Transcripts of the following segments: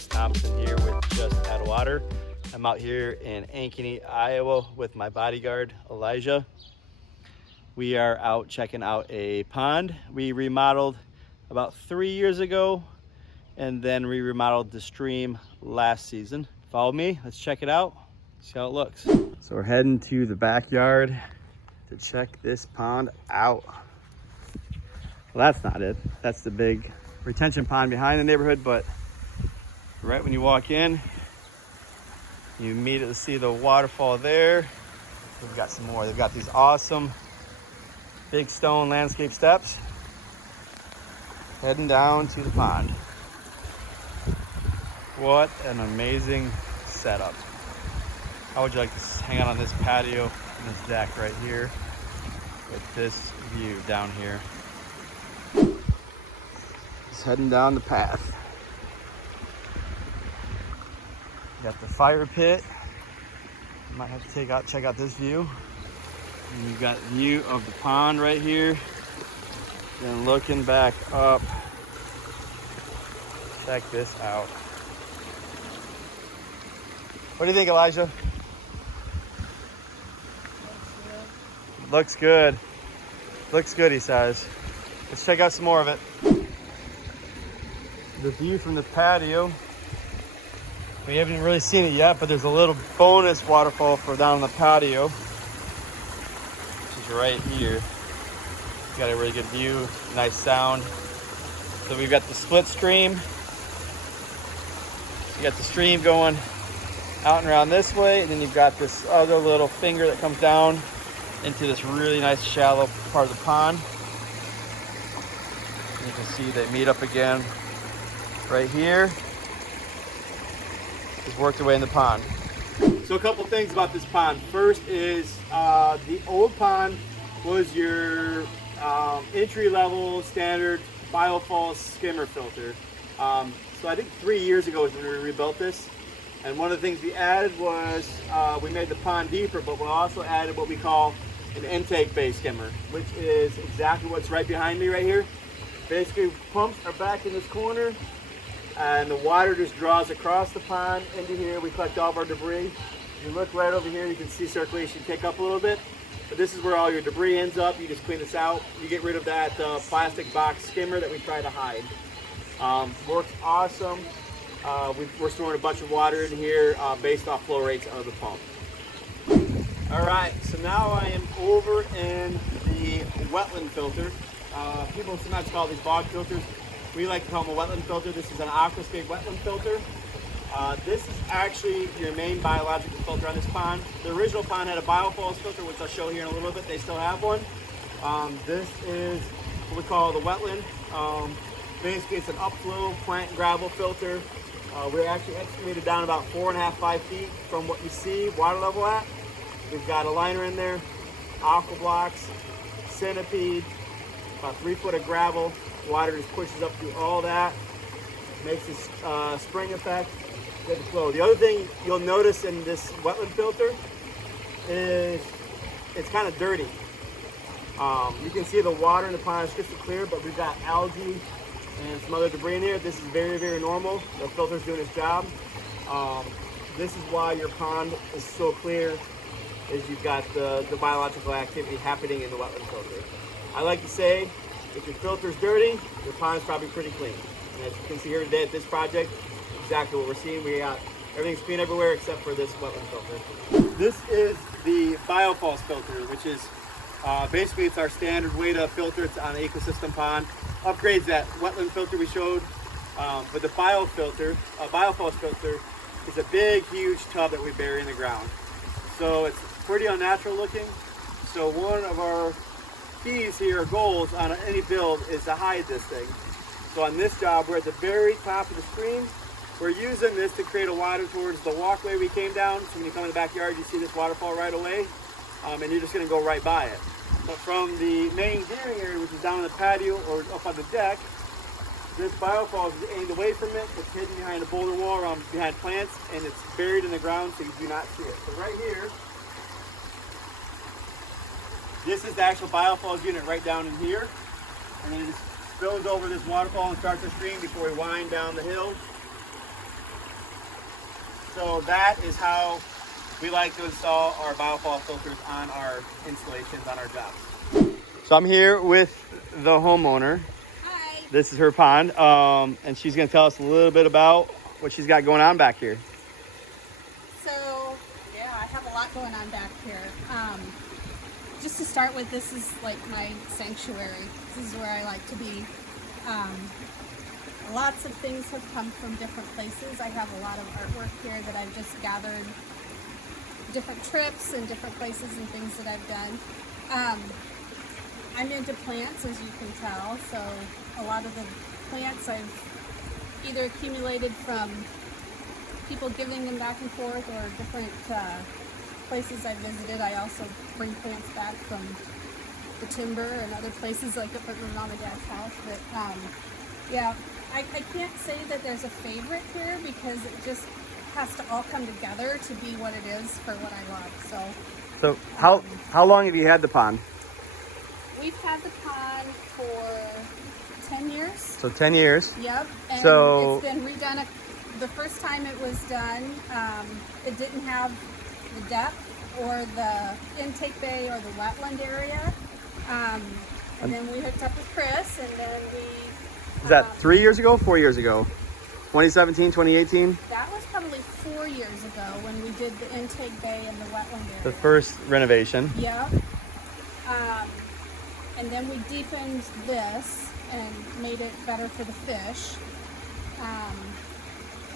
Chris Thompson here with Just Add Water. I'm out here in Ankeny, Iowa with my bodyguard, Elijah. We are out checking out a pond we remodeled about 3 years ago, and then we remodeled the stream last season. Follow me, let's check it out, see how it looks. So we're heading to the backyard to check this pond out. Well, that's not it. That's the big retention pond behind the neighborhood, but right when you walk in, you immediately see the waterfall there. We've got some more. They've got these awesome big stone landscape steps heading down to the pond. What an amazing setup. How would you like to hang out on this patio and this deck right here with this view down here? Just heading down the path. Got the fire pit. Might have to check out this view. And you've got view of the pond right here. Then looking back up, check this out. What do you think, Elijah? Looks good. Looks good, he says. Let's check out some more of it. The view from the patio. We haven't really seen it yet, but there's a little bonus waterfall for down on the patio, which is right here. Got a really good view, nice sound. So we've got the split stream. You got the stream going out and around this way, and then you've got this other little finger that comes down into this really nice shallow part of the pond. And you can see they meet up again right here. Just worked their way in the pond. So a couple things about this pond. First is the old pond was your entry-level standard Biofall skimmer filter. So I think 3 years ago is when we rebuilt this. And one of the things we added was we made the pond deeper, but we also added what we call an intake-based skimmer, which is exactly what's right behind me right here. Basically, pumps are back in this corner, and the water just draws across the pond into here. We collect all of our debris. If you look right over here, you can see circulation kick up a little bit. But this is where all your debris ends up. You just clean this out. You get rid of that plastic box skimmer that we try to hide. Works awesome. We're storing a bunch of water in here based off flow rates of the pump. All right, so now I am over in the Wetland Filter. People sometimes call these bog filters. We like to call them a Wetland Filter. This is an aquascape Wetland Filter. This is actually your main biological filter on this pond. The original pond had a Biofall Filter, which I'll show here in a little bit. They still have one. This is what we call the Wetland. Basically, it's an upflow plant gravel filter. We're actually excavated down about 4.5, 5 feet from what you see water level at. We've got a liner in there, aqua blocks, centipede, about 3 foot of gravel. Water just pushes up through all that, makes this spring effect, get the flow. The other thing you'll notice in this Wetland filter is it's kind of dirty. You can see the water in the pond is crystal clear, but we've got algae and some other debris in here. This is very, very normal. The filter's doing its job. This is why your pond is so clear, is you've got the biological activity happening in the Wetland filter. I like to say, if your filter's dirty, your pond's probably pretty clean. And as you can see here today at this project, exactly what we're seeing. We got everything's clean everywhere except for this Wetland filter. This is the Biofall filter, which is basically it's our standard way to filter. It's on an ecosystem pond. Upgrades that Wetland filter we showed, but the Biofall filter is a big, huge tub that we bury in the ground. So it's pretty unnatural looking. So one of our keys here, or goals on any build, is to hide this thing. So on this job, we're at the very top of the stream. We're using this to create a water towards the walkway we came down. So when you come in the backyard, you see this waterfall right away, and you're just gonna go right by it. But from the main viewing area, which is down on the patio or up on the deck, this biofall is aimed away from it. It's hidden behind a boulder wall around behind plants, and it's buried in the ground so you do not see it. So right here, this is the actual biofall unit right down in here, and then it just spills over this waterfall and starts a stream before we wind down the hill. So that is how we like to install our biofall filters on our installations, on our jobs. So I'm here with the homeowner. Hi. This is her pond, and she's going to tell us a little bit about what she's got going on back here. So, yeah, I have a lot going on back here. Just to start with, this is like my sanctuary. This is where I like to be. Lots of things have come from different places. I have a lot of artwork here that I've just gathered, different trips and different places and things that I've done. I'm into plants, as you can tell, so a lot of the plants I've either accumulated from people giving them back and forth or different places I visited. I also bring plants back from the timber and other places like up at my mom and dad's house. But yeah, I can't say that there's a favorite here because it just has to all come together to be what it is for what I love. So how long have you had the pond? We've had the pond for 10 years. So 10 years. Yep. And so it's been redone. The first time it was done, it didn't have the depth or the intake bay or the wetland area. And then we hooked up with Chris, and then we... Is that 3 years ago, 4 years ago? 2017, 2018? That was probably 4 years ago when we did the intake bay and the wetland area. The first renovation. Yep. And then we deepened this and made it better for the fish.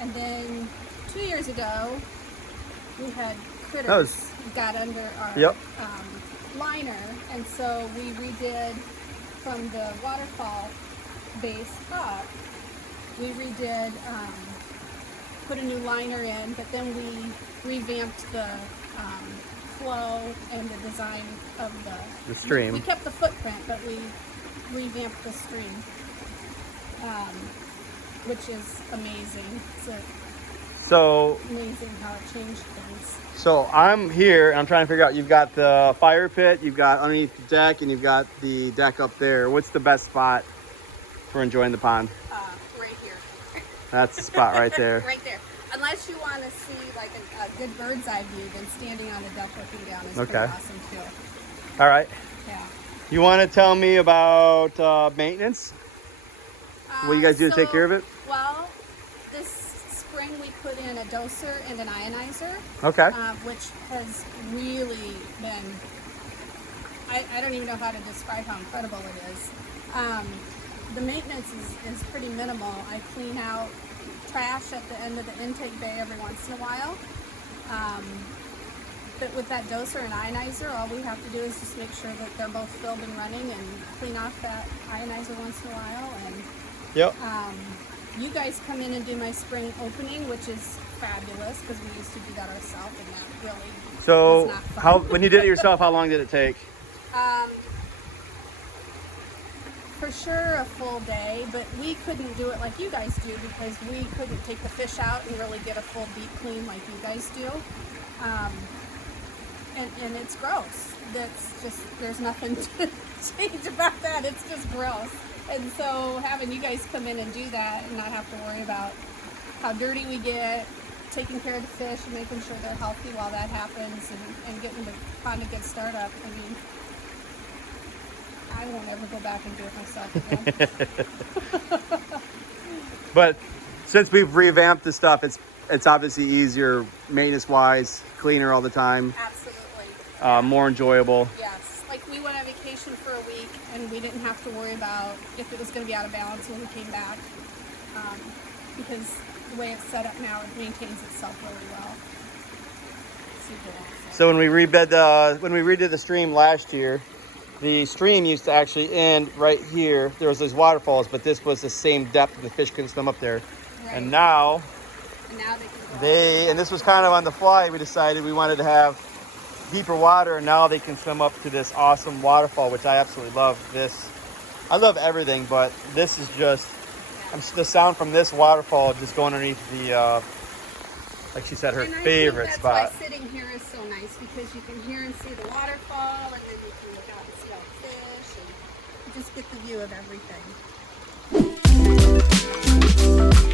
And then 2 years ago, we had critters got under our liner, and so we redid from the waterfall base up. We redid, put a new liner in, but then we revamped the flow and the design of the stream. We kept the footprint, but we revamped the stream, which is amazing. So amazing how it changed things. So I'm here and I'm trying to figure out, you've got the fire pit, you've got underneath the deck, and you've got the deck up there. What's the best spot for enjoying the pond? Right here. That's the spot right there. Right there. Unless you want to see like a good bird's eye view, then standing on the deck looking down is pretty awesome too. All right. Yeah. You want to tell me about maintenance? What do you guys do to take care of it? Well, this spring we put in a doser and an ionizer. Okay. Which has really been, I don't even know how to describe how incredible it is. The maintenance is pretty minimal. I clean out trash at the end of the intake bay every once in a while. But with that doser and ionizer, all we have to do is just make sure that they're both filled and running and clean off that ionizer once in a while. And you guys come in and do my spring opening, which is fabulous because we used to do that ourselves, and that really was not fun. When you did it yourself, how long did it take? For sure a full day, but we couldn't do it like you guys do because we couldn't take the fish out and really get a full deep clean like you guys do. And it's gross. That's just, there's nothing to change about that. It's just gross. And so having you guys come in and do that and not have to worry about how dirty we get, taking care of the fish and making sure they're healthy while that happens, and getting the pond a good start up, I mean, I won't ever go back and do it myself again. But since we've revamped the stuff, it's obviously easier maintenance-wise, cleaner all the time. Absolutely. More enjoyable. Yes. Like we went on vacation for a week and we didn't have to worry about if it was going to be out of balance when we came back. Because the way it's set up now, it maintains itself really well. Super awesome. So when we redid the stream last year, the stream used to actually end right here. There was these waterfalls, but this was the same depth, and the fish couldn't swim up there. Right. And now they can go and this was kind of on the fly, we decided we wanted to have deeper water, and now they can swim up to this awesome waterfall, which I absolutely love. I love everything, but this is just, the sound from this waterfall just going underneath the, like she said, her favorite spot. That's why sitting here is so nice, because you can hear and see the waterfall, and then you can look out and see all the fish, and you just get the view of everything.